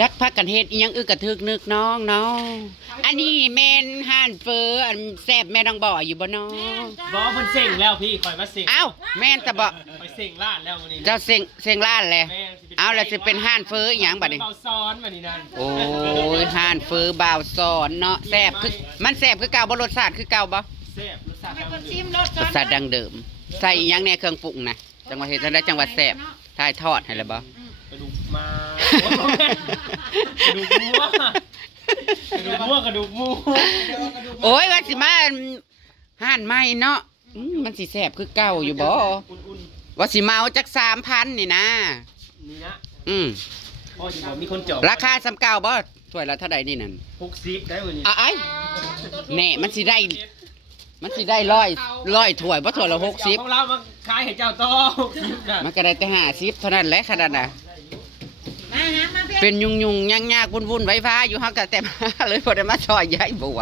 จักพักกันเฮ็ดอีหยังอึกกระทึกนึกน้องเนาะอันนี้แม่นห่านเฟออันแซ่บแม่น้องบ่ออยู่บ่น้อง บ่มันเซ็งแล้วพี่คอยมาเซ็ง เอ้าแม่นแต่บ่ ไปเซ็งล้านแล้ววันนี้ เจ้าเสียงล้านแหละเอาแล้วสิเป็นห่านเฟออีหยังบัดนี้ เบาซ้อนวันนี้นั่น โอ้ยห่านเฟอบ่าวสอนเนาะแซ่บคือมันแซ่บคือเก่าบ่รสชาติคือเก่าบ่ แซ่บรสชาติ ให้ ทำ ค มัน น ชิมรส รสชาติดังเดิมใส่อีหยังแหน่เครื่องปรุงนะจังหวัดเฮ็ดจังได๋จังหวัดแซ่บถ่ายทอดให้แล้วบ่ กระดูกมากระดูกมัวกระดูกมู โอ้ยว่าสิมาห่านใหม่เนาะมันสิแซ่บคือเก่าอยู่บ่ อุ่น ว่าสิมาเอาจัก 3,000 นี่นะ ๆนี่นะ อืม พ่อจะบอกมีคนจบ ราคาซ้ำเก่าบ่ถ้วยละเท่าใดนี่นั่น 60ได้วันนี้ อ้ายแหน่มันสิได้ร้อยถ้วยบ่ถ้วยละ ของเรามาขายให้เจ้าต่อ60 60มันก็ได้แต่50เท่านั้นแหละขนาดน่ะ มาหามาเพีย เป็นยุ่งๆยากๆวุ่นๆไว้ฟ้าอยู่เฮาก็แต่มาเลยบ่ได้มาช่วยยายบัว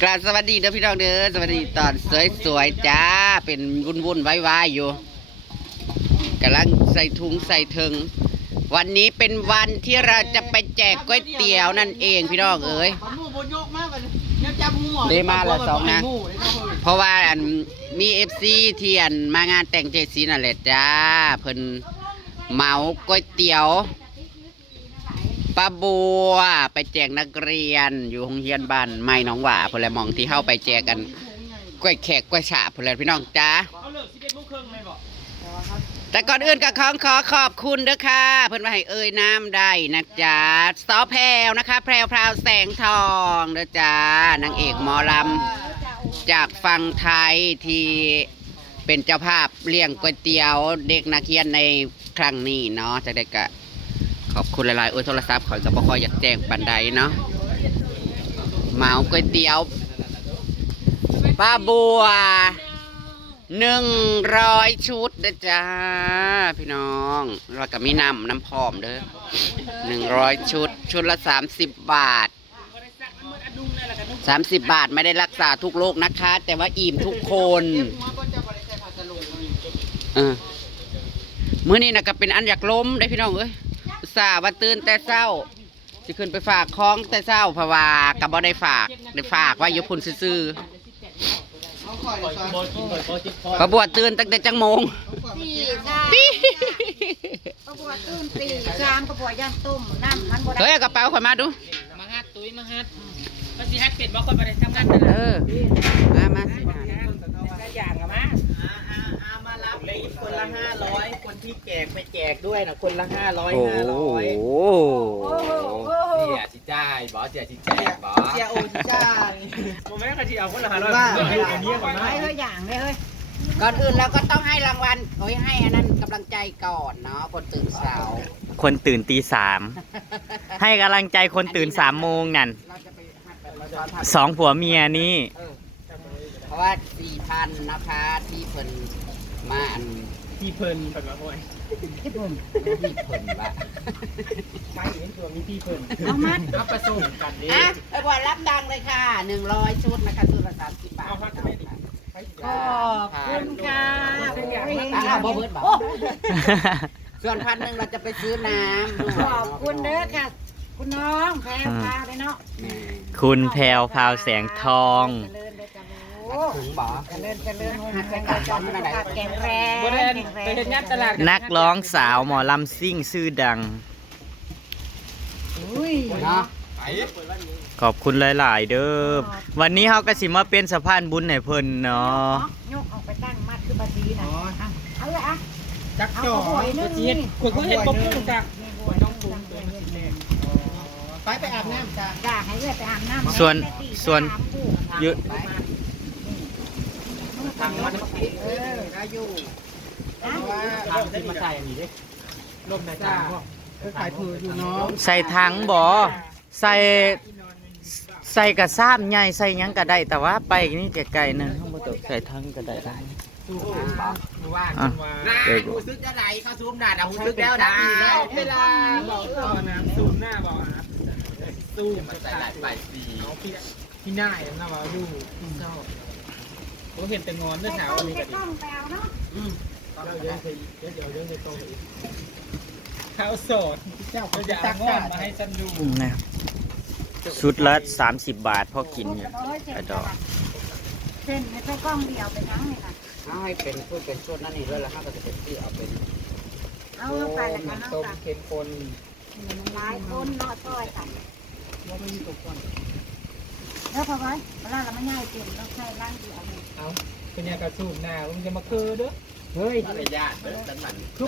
กราบสวัสดีเด้อพี่น้องเด้อสวัสดีตอนสวยๆจ้าเป็นวุ่นๆไว้ๆอยู่กำลังใส่ถุงใส่ถึงวันนี้เป็นวันที่เราจะไปแจกก๋วยเตี๋ยวนั่นเองพี่น้องเอ้ยได้มาละสองนะเพราะว่าอันมี FC ที่อันมางานแต่งเจซีนั่นแหละจ้าเพิ่นเหมาก๋วยเตี๋ยวป้าบัวไปแจกนักเรียนอยู่โรงเรียนบ้านไม้หนองหว่าพุ่นแหละหมองที่เข้าไปแจกกันก๋วยแขกก๋วยฉาพุ่นแหละพี่น้องจ้า เขาเลิก11:30เลยบ่ แต่ก่อนอื่นก็ขอขอบคุณเด้อค่ะเพิ่นว่าให้เอ่ยน้ำได้นะจ๊ะซอแพรวนะคะแพรวพราวแสงทองเด้อจ้านางเอกหมอลำจากฝั่งไทยที่เป็นเจ้าภาพเลี้ยงก๋วยเตี๋ยวเด็กนักเรียนในครั้งนี้เนาะจากได้ก็ขอบคุณหลายๆโอ้ยโทรศัพท์ข่อยก็บ่ค่อยอยากแจ้งปานใดเนาะเหมาก๋วยเตี๋ยวป้าบัว100 ชุดนะจ๊ะพี่น้องแล้วก็มีน้ำพร้อมเด้อ100 ชุดละ30 บาท30 บาทไม่ได้รักษาทุกโรคนะคะ แต่ว่าอิ่มทุกคนมื้อนี้นะก็เป็นอันอยากล้มได้พี่น้องเอ้ยอุตส่าห์ว่าตื่นแต่เช้าสิขึ้นไปฝากของแต่เช้าเพราะว่าก็บ่ได้ฝากไว้อยู่พุ่นซื่อๆพระบวชตื่นตั้งแต่จังโมง 4 ปี 3ประบวดตื่น4 3ประบวดย่างต้มน้ำมันบ่ได้ เฮ้ยเอากระเป๋าข่อยมาดู มาฮัดตุ้ยมาฮัดมาสิฮัดเป็ดบ่คนบ่ได้ทำงานกันนะ มาสิ อย่างอะมา มารับคนละ500คนที่แจกไปแจกด้วยนะคนละ500 โอ้โห เสียสิจ่ายบอสเสียสิแจกบอสเสียโอนจ่าย ผมแม่กะทิเอาคนละ500อันนี้ก่อนนะ ไปเฮ้ยอย่างเลยเฮ้ย ก่อนอื่นเราก็ต้องให้รางวัลโอ้ยให้อันนั้นกำลังใจก่อนเนาะคนตื่นเช้า คนตื่นตี 3ให้กำลังใจคนตื่น3 โมงนั่น เราจะไปหัดแบบเราจะทำ สองผัวเมียนี่ เพราะว่า 4,000 นะคะที่เพิ่นมาอัน ที่เพิ่นกันมาพ่อย ที่เพิ่นว่า ใช่เห็นตัวมีที่เพิ่น เอามัด เอาผสมกันดิ อ่ะไปบวชรับดังเลยค่ะ100 ชุดนะคะชุดละ30 บาท เอาพักกันไม่ดิ ขอบคุณค่ะโอ้ย อ่ะบ่เบิดบ่ส่วน1,000เราจะไปซื้อน้ำ ขอบคุณเด้อค่ะ คุณน้องแพรพาไปเนาะ คุณแพรวพราวแสงทอง เจริญเด้อจ้ะโอ้ ถุงบ่ เจริญโฮมแข็งแรงแข็งแรง บ่ได้ไปเฮ็ดงานตลาด นักร้องสาวหมอลำซิ่งชื่อดัง อุ้ย เนาะ ขอบคุณหลาย ๆ เด้อวันนี้เขาก็สิมาเป็นสะพานบุญให้เพิ่นเนาะ ยกออกไปตั้งมัดคือภาษีนะเอาเลยอ่ะ จัก เอา จ่อ หอยนึง เฮ็ดคนก็เฮ็ดบ่ปรุงจัก ต้องปรุงตัวนี้แรก ไปอาบน้ำจ้า จ้าให้เลือดไปอาบน้ำ ส่วนยืด ทางวัดได้อยู่ ทำที่มาใส่อันนี้ดิลมนะจ้า ขายผืออยู่เนาะ ใส่ถังบ่ใส่กระซ้ำใหญ่ใส่หยังก็ได้ แต่ว่าไปนี่ไกลๆนึงเขาบ่ต้องใส่ถังก็ได้ สู้ว่า อ่ะ หูซึกจะไหนเขาซูมหน้าหูซึกแล้วนะ เวลาบอกต่อน้ำซูมหน้าบอกนะซูม ใส่หลายใบสี เอาพี่หน้าเห็นนะว่าอยู่เศร้าผมเห็นแต่งอนเมื่อเช้าวันนี้ก็ดี ต้องแปลวเนาะ ข้าวสดเจ้าเขาจะเอางอนมาให้ฉันดู นะชุดละ30 บาทพอกินอยู่ไอ้ดอก เส้นไม่ใช่กล้องเดียวไปทั้งเลยนะ เอาให้เป็นชุดเป็นชุดนั่นนี่ด้วยแล้วก็จะเป็นที่เอาเป็น เอาไปแล้วก็เอา ต้ม ไป เค็มข้น มันหลายคนเนาะซอยกัน ว่าไม่มีตกก่อน แล้วพอไว้เวลาเราไม่ง่ายเต็มเราใช้ร่างเดียวนี่ เอาเป็นยากระสูบหน้ามึงจะมาเคือเด้อ เฮ้ยภรรยาเด้อสันมัน คือ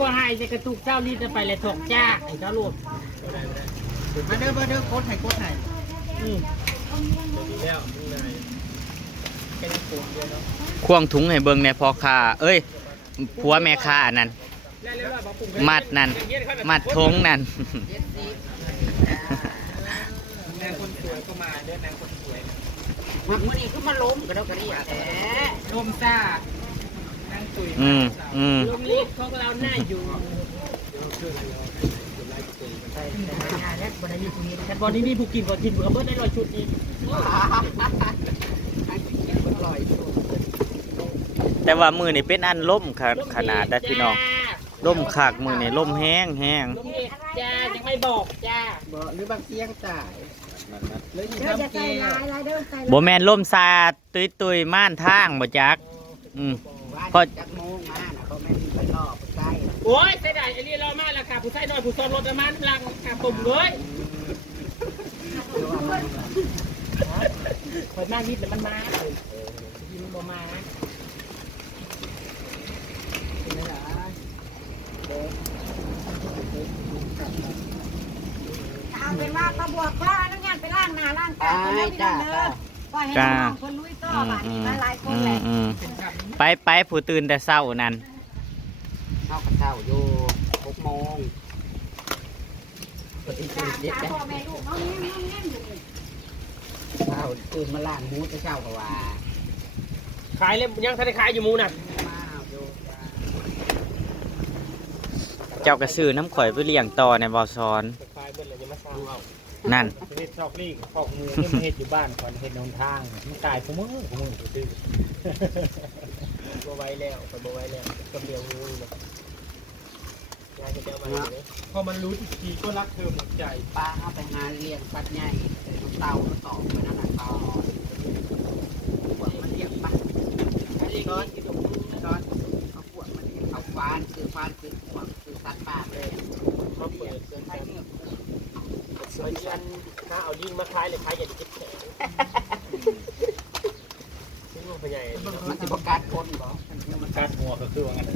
บอให้จะกระตุกเจ้าลีดไปเลยถกจ้าไอ้เจ้าลูก มาเด้อโคตรให้ แล้วมึงนายแค่นี้ปวดเดียวเนาะ ควงถุงให้เบิ่งในพ่อค้าเอ้ยผัวแม่ค้านั่นมัดนั่นมัดทงนั่น นางคนสวยก็มาเด้อนางคนสวย หักมือนี่คือมาล้มกระดกกระดิ่งแท้ ลมซ่านางตุ๋ย ๆ ลมลีดของเราหน้าอยู่แต่บอลนี้นี่ผู้กินบอลทินเบอร์เบิร์ดได้ลอยชุดอีก ลอยชุด แต่ว่ามือนี่เป็นอันล่มขนาดได้พี่น้องล่มคักมือนี่ล่มแห้ง ลมลีดจ้ายังไม่บอกจ้า บ่หรือบางเสียงจ่าย เลย เดี๋ยวจะใส่ลายเด้อใส่ บ่แม่นล่มซาตุยม่านทางบ่จักพอ จักโมงมาน่ะเขาไม่มีไปรอบใกล้ โอ้ยเสียดายไอ้เรียรอมากราคาผู้ใส่น้อยผู้ซ้อนรถมันลังกาผมเลยคอยมากนิดแต่มันมาเลยยิงบ่มา เอาเป็นว่าขบวกก็นั่งงานไปล้างหน้าล้างตาคนนี้พี่น้องเด้อปล่อยให้น้องคนลุยต่อบ้านนี้มาหลายคนแหละ ไปผู้ตื่นแต่เช้านั่น เอากระเช้าอยู่6 โมง จ้าพ่อแม่ลูกน้องแง่งอยู่นี่ เช้าตื่นมาล้างหมูแต่เช้าก็ว่า ขายเลยยังทันได้ขายอยู่มูน่ะ มาเอาอยู่ เจ้ากระซื้อน้ำข่อยไปเลี้ยงต่อในบ่อซ้อน ขายเบิ้ลเลยยังมาสร้างเอา นั่น เฮ็ดชอกลี่ชอกงูนี่มันเฮ็ดอยู่บ้านก่อนเฮ็ดนนทางมันตายผมมือตื้อบ่ไว้แล้วบ่ไว้แล้วก็เลี้ยงงูเลยยายจะเอามาเลยพอมันรู้อีกทีก็รักเธอหมดใจ ป้าเอาไปหาเลี้ยงปัดใหญ่เต่ามาตอกไปนั่นน่ะต่อพวกมันเลี้ยงปัดไอ้ร้อนกินตรงนู้นร้อนเอาพวกมันเลี้ยงเอาฟานคือพวกคือสัตว์ป่าเลย มาเปิดเกิน ใช้เนื้อ ไปยันถ้าเอายิงมาคล้ายเลยคล้ายอย่าไปคิดแข็งซึ่งลงไปใหญ่ มันจะประกาศคนบ่ มันการหัวก็คือว่างั้น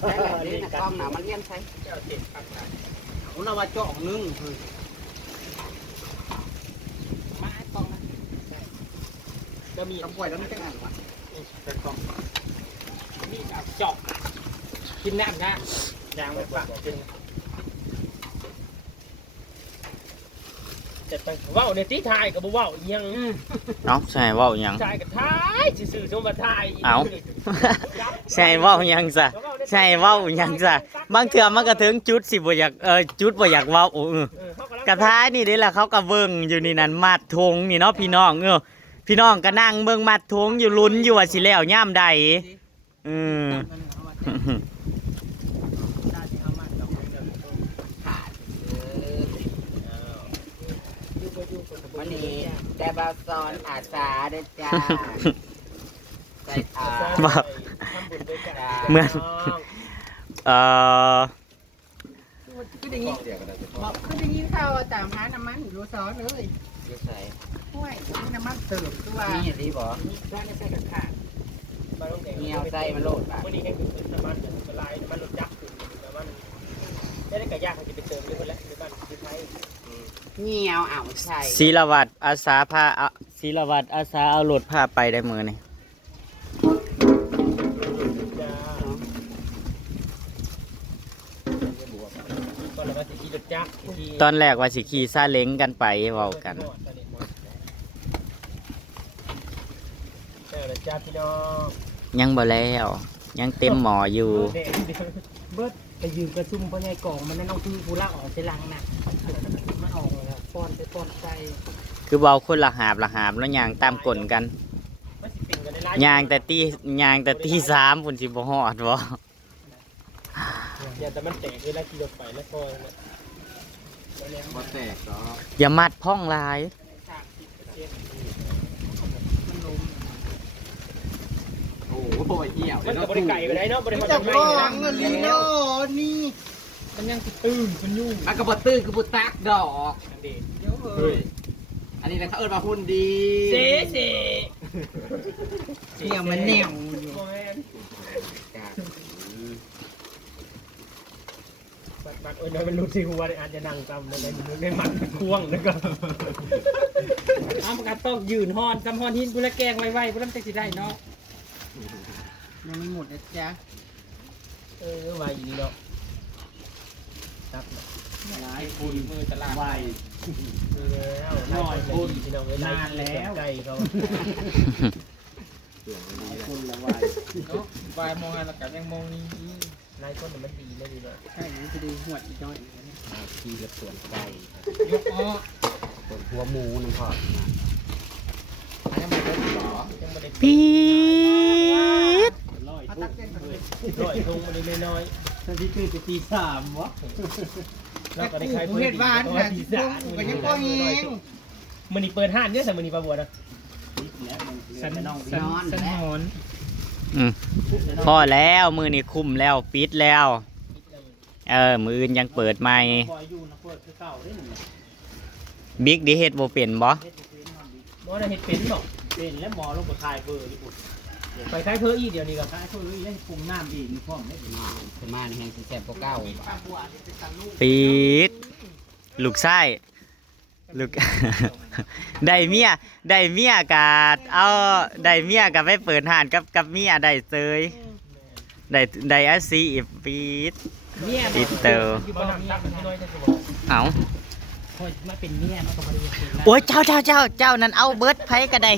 ใช้แบบนี้นะกล้องหนามันเลี้ยงใช้ เจ้าเจ็บครับ ผมเอาว่าเจาะนึงคือ มาตองก็มี กระป่วยแล้วมันจะงานวะ เป็นกองนี่เจาะกินน้ำนะยางไปปากกินแต่ไปว่าวในที่ไทยกับว่าวยัง เอ้าใช่เว้าหยัง ชายกับไทยสื่อชมว่าไทย เอ้า ใช่เว้าหยังซะใช่เว้าหยังซะบางเทื่อมันก็ถึงจุดสิบ่อยากจุดบ่อยากเว้ากระท้ายนี่เด้ล่ะเขาก็เบิ่งอยู่นี่นั่นมัดธงนี่เนาะพี่น้องพี่น้องก็นั่งเบิ่งมัดธงอยู่ลุ้นอยู่ว่าสิแล้วยามใดวันนี้แต่บาซอนอาสาเด้อจ้าใส่อา เหมือนคือได้ยินข่าวตามหาน้ำมันอยู่ซ้อนเลย อยู่ใส่ ห้วยน้ำมันเติมตัว นี่รีบ่ ร้านนี้ใส่กระขาด เงี้ยวใส่มันโลดป่ะ วันนี้ให้คือน้ำมันละลายน้ำมันลดยักษ์คือน้ำมันได้กระยาเขาจะไปเติมด้วยคนละในบ้านคือไทย เงี้ยวเอาใส่ ศิลวัตรอาสาพาศิลวัตรอาสาเอารถพาไปได้มื้อนี่ จ้าตอนแรกว่าสิขี่รถจักร ตอนแรกว่าสิขี่ซาเล้งกันไปเว้ากัน แต่จ้าพี่น้อง ยังบ่แล้วยังเต็มหมออยู่ เบิดไปยืมกระซุ่มพ่อใหญ่กล่องมันนั่นเอาคือผู้ละออกเสลังน่ะมันออกเลยป้อนไปป้อนใจ คือเว้าคนละหาบแล้วย่างตามกลกัน มันสิเป็นกันได้ ยางแต่ตี3พุ่นสิบ่ฮอดบ่ อย่าแต่มันแตกเวลาขี่รถไปแล้วก็ บ่แตกหรอก อย่ามัดพ่องลาย โอ้โหเหี้ยว มันกับบริไก่ไปได้เนาะบริการ จะ ไม่ ร้อ นะ งเงินลีโนนี่ มันยังตื้นมันยุ่ง มันก็บ่ตื้นคือบ่ตักดอก อันเด็ด เฮ้ยอันนี้นะเขาเอิ้นว่าหุ่นดี เส เนี่ยมันแนว บัดมันรู้สิหัวอาจจะนั่งจำอะไรในมันควงแล้วก็ประกาศต้องยืนฮอนจำฮอนหินกูละแกงไวๆกูนั่นจะสิได้เนาะ ยังไม่หมดนะจ๊ะ ไวอยู่นี่เนาะตับ หลายคุณ มือตลาด ไว แล้วน้อยคุณนานแล้วใจเขา คุณละไว วายมองอะไรกับยังมองนี่นายคนมันดีเลยดีเลยใช่มันจะดีหัวอีกน้อย ทีกับส่วนไก่ ยกอ้อ ส่วนหัวหมูน้ำทอดนะอันนี้มันเป็นหรอ ยังไม่ได้ ปี๊ด ร้อยทุ่งมันได้น้อย ท่านที่ตื่นไปตี3วะ แล้วก็ได้ใครเปิดบ้านกันก็ยังพอเองมันนี่เปิดห้านเนี่ยแต่มันนี่ปลาบัวนะสันหอน พอแล้วมือนี่คุมแล้วปิดแล้ว มืออื่นยังเปิดใหม่บิ๊กดิเฮ็ดบ่เป็นบ่ บ่ได้เห็ดเป็นหรอก เป็นแล้วหมอลงไปคายเบอร์ญี่ปุ่น ไปคล้ายเพออีเดียวนี่กับ คายเบอร์ยังปรุงน้ำอีกมีพร้อมได้ถึงขึ้นมาในแห่งสีแสบเก้า ปิดลูกไส้ลูก ได้เมียกะเอาได้เมียกะไปเปิดห้านกับเมียได้เซยได้อาซีอีกปิด เนี่ย ปิดเตอร์ อยู่บนน้ำมันน้อยจะบอก เอา คอยมาเป็นเนี่ยมันก็มาดูเป็นแล้ว โอ้ยเจ้านั่นเอาเบิร์ดไผก็ได้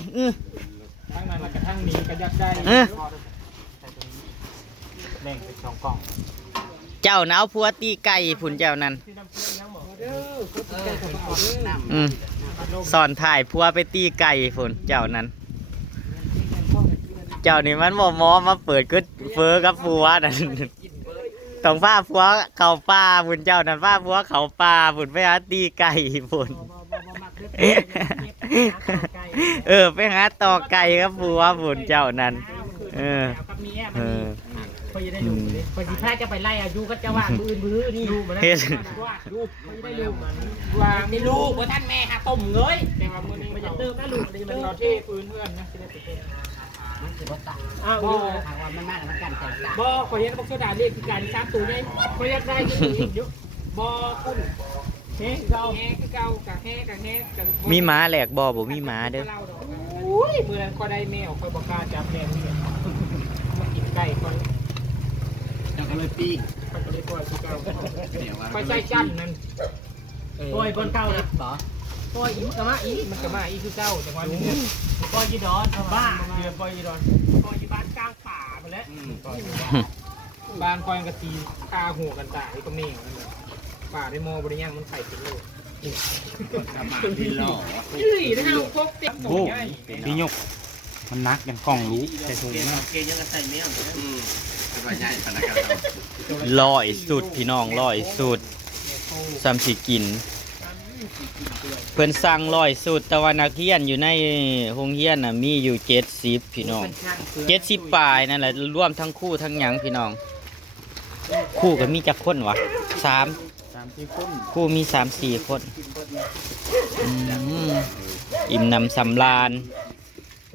ทั้งนั้นกระทั่งนี้ก็ยัดได้แบ่งเป็น2กล่อง เจ้าน่ะเอาพัวตีไก่ผุนเจ้านั่นสอนถ่ายพัวไปตีไก่ผุนเจ้านั้น เจ้านี่มันบ่มอมาเปิดกึดเฟอกับพัวนั่นต้องฟ้าพัวเขาป่าผุนเจ้านั่นฟ้าพัวเขาป่าผุนไปหาตีไก่ผุนไปหาต่อไก่กับพัวผุนเจ้านั้นกับเมียมันพอจะได้ดูเลยพอสิพาจะไปไล่อายุก็จะว่าปืนบื้อนี่ดูมาแล้วว่าดูไม่ได้ดูมันว่ามีลูกว่าท่านแม่หาต้มเลยแต่ว่ามื้อนี้มันจะเติมนะลูกนี่มันรอเท่ปืนเพื่อนนะสิได้ไปเติมมันสิบ่ตายอ้าวบ่ถามว่ามันมาแล้วมันกันแต่บ่ขอเห็นบอกโซดาเรียกคือการ3ตัวได้ขออยากได้คืออีกเยอะบ่คุณเฮ้เก่ากับเฮ้กับ มีม้าแหลกบ่มีม้าเด้อ อุ้ยมือนั้นก็ได้แมวคอยบอกกล้าจับแมวนี่มากินไก่คอย แล้วก็เลยปีก คอยก็เลยปล่อยคือเก่าคอยใจจันนั่นปล่อยบนเก่าเลยปล่อยอีมันก็มาอีคือเก่าแต่ว่านึงปล่อยยีดอนบ้าเดือนปล่อยยีดอนปล่อยยีบ้านกลางป่าไปแล้วบ้านคอยกระตีกาหัวกันตายก็เมงป่าได้มอบริยังมันไข่เป็นโลก สมาธิหล่อ ยี่นะครับพกเต็มหมด พี่ยกมันนักยังกล้องรู้ใส่ถุง เกยยังจะใส่แมวสบายใจพนักงาน ลอยสุดพี่น้องลอยสุดซ้ำสิกิน เพื่อนสั่งลอยสุดแต่ว่านักเรียนอยู่ในโรงเรียนน่ะมีอยู่70พี่น้อง70ปลายนั่นแหละรวมทั้งคู่ทั้งหยังพี่น้อง คู่ก็มีจักคนวะ3-4 คนคู่มี 3-4 คนอิ่มนำสำราญ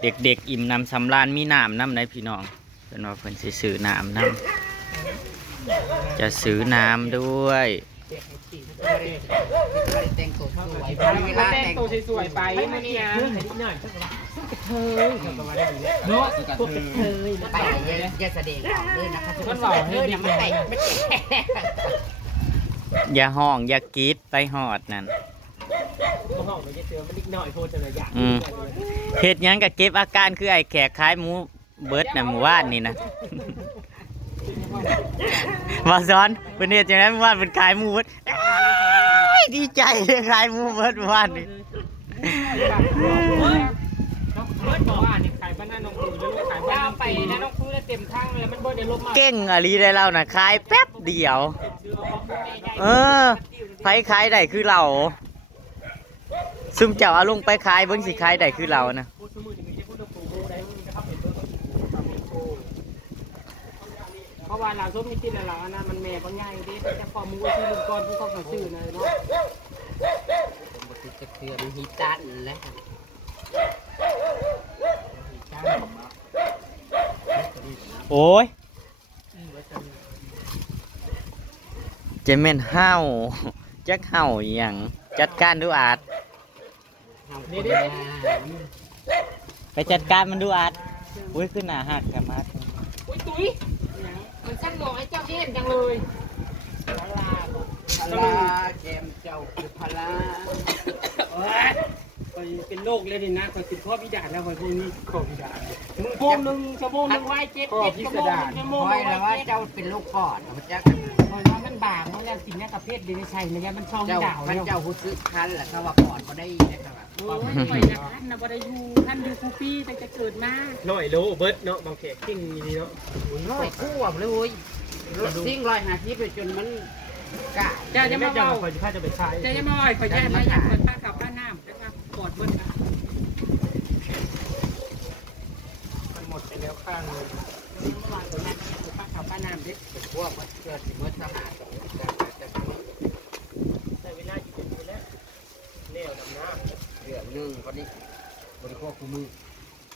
เด็กๆอิ่มนำสำราญมีน้ำน้ำได้พี่น้องเพิ่นว่าเพิ่นสิซื้อน้ำน้ำจะซื้อน้ำด้วย แต่งตัวสวย เวลาแต่งตัวสวยๆไปมื่อนี้นะเนาะพวกกระเทย ไปอย่าแสดงออกเลยนะคะทุกคน มันแต่งไม่แก่ อย่าห้องอย่ากรีดไปหอดนั่น ห้องมันจะเจอมันนิดหน่อยโพดแต่ละอย่าง เฮ็ดหยังก็เก็บอาการคือไอ้แขกขายหมูเบิดน่ะหมู่บ้านนี่นะ มาซ้อนเพิ่นเฮ็ดจังได๋หมู่บ้านเพิ่นขายหมูเบิดดีใจเลยขายหมูเบิดหมู่บ้านนี่ เบิร์ดบอกว่าเนี่ยขายบ้านหน้าน้องปูแล้ว ไปนะน้องคุยแล้วเต็มทางเลยมันบ่ได้ลบมา เก่งอะลีได้เรานะขายแป๊บเดียว เออไผขายได้คือเราซุ่มเจ้าเอาลงไปขายเบิ่งสิขายได้คือเรานะ เพราะว่าเราส้มนี่กินแล้วเราอันนั้นมันแม่ก็ง่ายดิแต่พอมึงก็ซื้อลูกก้อนที่เขาขายซื้อนะเนาะ ผมบ่ติดจะเคลื่อนฮีตันแล้ว โอ้ยเจแม่นห้าวจักห้าวอหย่างจัดการดูอาดไปจัดการมันดูอาดอุ้ยขึ้นหน้าหักแกมา อุ้ยตุ้ยมันช่างหน่อยเจ้าเย็นจังเลย พลาแกมเจ้าคือพลา คอยเป็นโรคเลยนี่นะคอยติดข้อพิจารณ์แล้วคอยพวกนี้ข้อพิจารณ์มึงโป่งหนึ่งชั่วโมงหนึ่งไว้เจ็ดชั่วโมง คอยแล้วว่า เจ็ด เจ้าเป็นลูกปอดพระเจ้า คอยว่ามันบางมันแล้วสิ่งนี้กับเพศเดนิชัยมันยังมันช่อง เจ้า ดาว พระ แล้ว เจ้าหูซึกคันแหละเขาว่าปอดก็ได้นะครับ โอ้ยคอยนะท่านนะบ่ได้อยู่ท่านอยู่คูปี้ตั้งแต่เกิดมา น้อยโลเบิร์ดเนาะบางแขกกิ้งนี่เนาะ ร้อยคู่เลยเว้ยซิ่ง150ไปจนมันกะ เจ้าจะ ไม่ มา จะ เบา คอยจะไปใช้ เจ้าจะมาอ่อยคอยแย่มาอยากเปิดป้ากับป้าน้ำแล้วก็ปอดเบิ้ลนะ มันหมดไปแล้วข้างเลย ป้ากับป้าน้ำดิ พวกมันเกิดสิเมื่อสหา แต่เวลาอยู่เป็นแล้วเลี้ยวดำน้ เดือนหนึ่งก็นี่บริโภคคู่มือ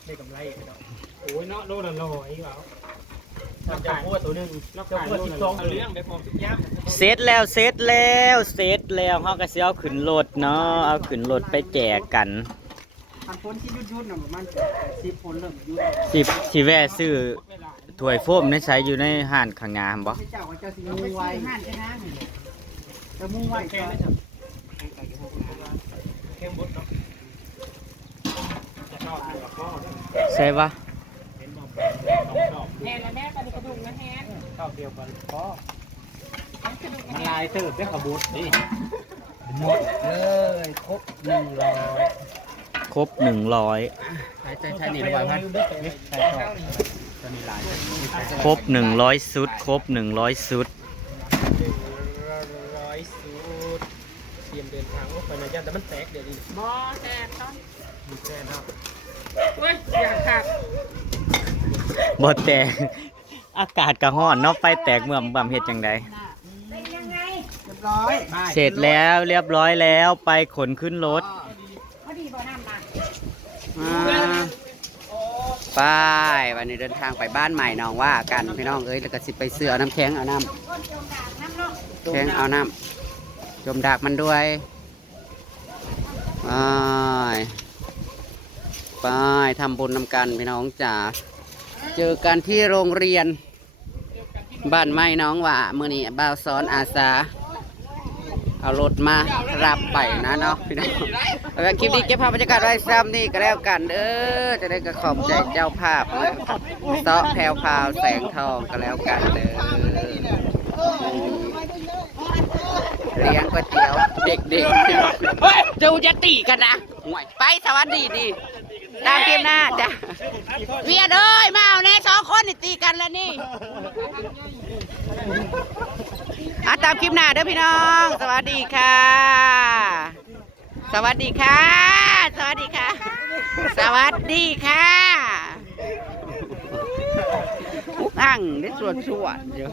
ำได้กำไรเนาะ โอ้ยเนาะโลละร้อยเปล่า ทำจากพวกตัวหนึ่งเจ้าพวก12เรื่องได้พอทุกอย่าง เสร็จแล้วเสร็จแล้วเสร็จแล้วเฮาก็สิเอาขึ้นรถเนาะเอาขึ้นรถไปแจกกัน ทำคนที่ยุ่นๆน่ะประมาณ10คนเริ่มยุ่น สิแวะซื้อถ้วยโฟมในใช้อยู่ในห้านข้างหน้าหั่นบ่ เจ้าก็เจ้าสิมุ่งไว้ห้านใช่ไหมจะมุ่งไว้ แค่ได้จับเข้มบดเนาะจะชอบอยู่กับพ่อ ใช่ปะ เห็นบอกต้องชอบ แทนแล้วแม่ตอนนี้กระดูกนะแทน ชอบเดียวกันพ่อก ระดูก มันลายเติบได้ขบุตนี่ หมดเลยครบ100 ครบ100 หายใจใช่นี่ระหว่างนั้น ใช่ชอบจะมีลาย ครบ100ชุดครบ100ชุด 100สูตรเตรียมเดินทางไปนะยันแต่มันแตกเดี๋ยวนี้ บอแทนต้อง มีแค่เนาะ เว้ยอยากขาด บ่แตกอากาศก็ร้อนเนาะไฟแตกเมื่อมบ่ำเฮ็ดจังได เป็นยังไง เรียบร้อย เสร็จแล้วเรียบร้อยแล้วไปขนขึ้นรถ พอดีบ่น้ำมา ไปวันนี้เดินทางไปบ้านใหม่น้องว่ากันพี่น้องเอ้ยแล้วก็สิไปเสือเอาน้ำแข็งเอาน้ ต้นจงด่างน้ำเนาะ ำแข็งเอาน้ำจมดักมันด้วยไปทำบุญนำกันพี่น้องจ๋าเจอกันที่โรงเรียนบ้านใหม่น้องว่ามื้อนี้บ่าวสอนอาสาเอารถมารับไปนะเนาะพี่น้องแล้วคลิปนี้เก็บภาพบรรยากาศไว้ซ้ำนี่ก็แล้วกันเด้อจะได้กระขอบใจเจ้าภาพนะเซาะแพรวพราวแสงทองก็แล้วกันเด้อเลี้ยงก๋วยเตี๋ยวเด็กๆพี่น้องจูจะตีกันนะห่วยไปสวัสดีดีตามเกมหน้าจ้ะเวียดเอ้ยมาเอาแน่2 คนนี่ตีกันแล้วนี่ตามคลิปหน้าเด้อพี่น้อง สวัสดีค่ะ สวัสดีค่ะ สวัสดีค่ะ สวัสดีค่ะอังได้ส่วนๆเดี๋ยว